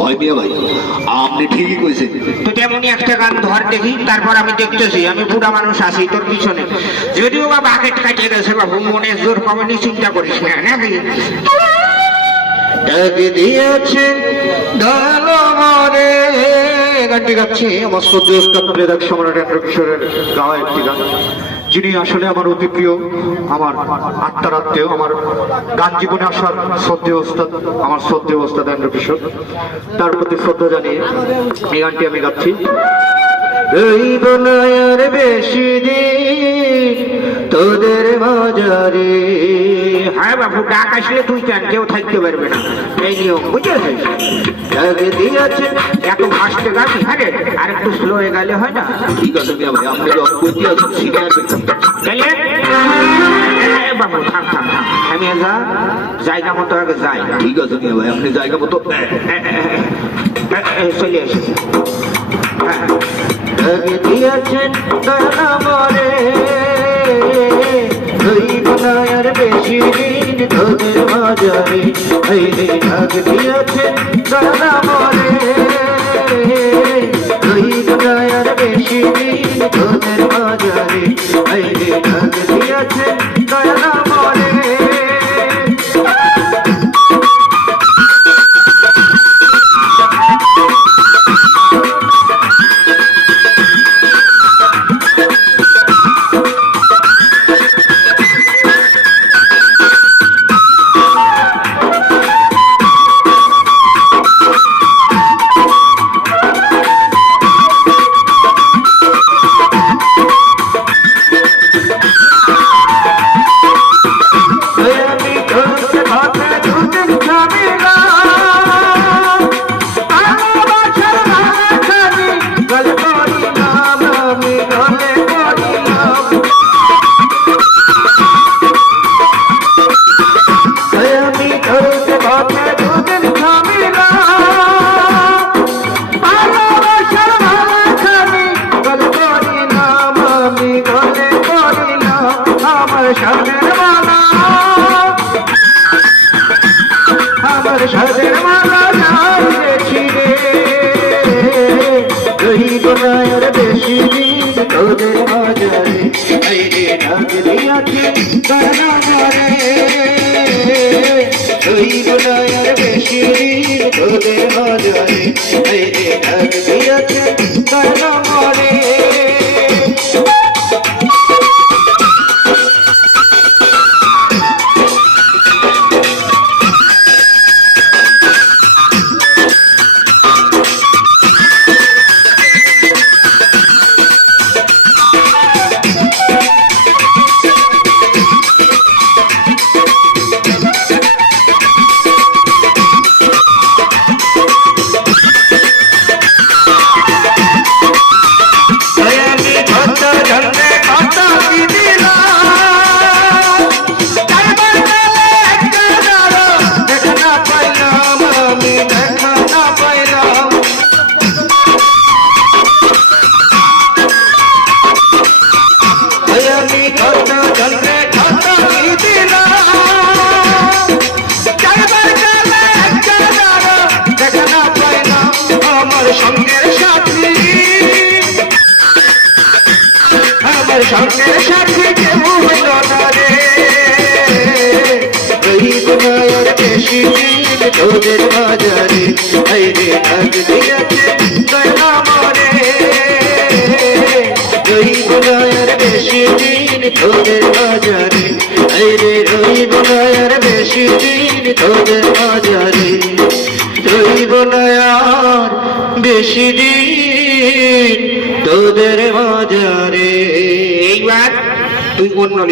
হয় মিয়া ভাই, আপনি ঠিকই কইছেন। তো তেমনি একটা গান ধর দেখি, তারপর আমি দেখতেছি আমি বুড়া মানুষ আছি তোর পিছনে। যদিও বা বাকেট কাটিয়ে গেছে বাবু, মনে জোর পাবেনি, চিন্তা করিস না নাকি। ডাক দিয়েছে দয়ালমরে, গানটি গাচ্ছি আমার শ্রদ্ধেয় উস্তাদ প্লেব্যাক সম্রাট এন্ড্র কিশোরের গাওয়া একটি গান, যিনি আসলে আমার অতি প্রিয়, আমার আত্মার আত্মীয়, আমার গান জীবনে আসার শ্রদ্ধেয় উস্তাদ, আমার শ্রদ্ধেয় উস্তাদ এন্ড্র কিশোর, তার প্রতি শ্রদ্ধা জানিয়ে এই গানটি আমি গাচ্ছি। এই বনায়ার বেশি দিন তোদের মাঝারে। হ্যাঁ বাবু, ডাক আসলে তুই চান, কেউ থাকতে পারবে না, এই নিয়ম বুঝেছিস। ডাক দিয়েছে এত ফাস্টে গাবি, হ্যাঁ আর একটু স্লো হয়ে গেলে হয় না? ঠিক আছে মিয়া ভাই, আপনি অজ্ঞতি আছেন, সিনিয়র ব্যক্তি। তাহলে বাবু থাম থাম থাম, আমি যা জায়গা মতো আগে যাই। ঠিক আছে মিয়া ভাই, আপনি জায়গা মতো চলে এসে। হ্যাঁ, ডাক দিয়েছেন দয়ামরে, ওই বনায়ার বেশি দিন তোদের মাঝারে। এই ডাক দিয়েছেন দয়ামরে, ওই বনায়ার বেশি দিন তোদের মাঝারে। এই ডাক দিয়েছেন দয়ামরে। আমার সাদের মালা যাইছি রে, ওই বনায়ার বেশি দিন তোদের মাঝারে। এই রে ডাক দিয়েছে দয়ামরে, ওই বনায়ার বেশি দিন তোদের মাঝারে। এই রে ডাক দিয়েছে দয়ামরে। সঙ্গে সাথে কেউ হইল না রে, ওই বনায়ার বেশি দিন তোদের মাঝারে। এই রে ডাক দিয়েছে দয়ামরে, ওই বনায়ার বেশি দিন তোদের মাঝারে। এই রে ওই বনায়ার বেশি দিন তোদের মাঝারে, ওই বনায়ার বেশি দিন তোদের মাঝারে। এইবার তুই অন্য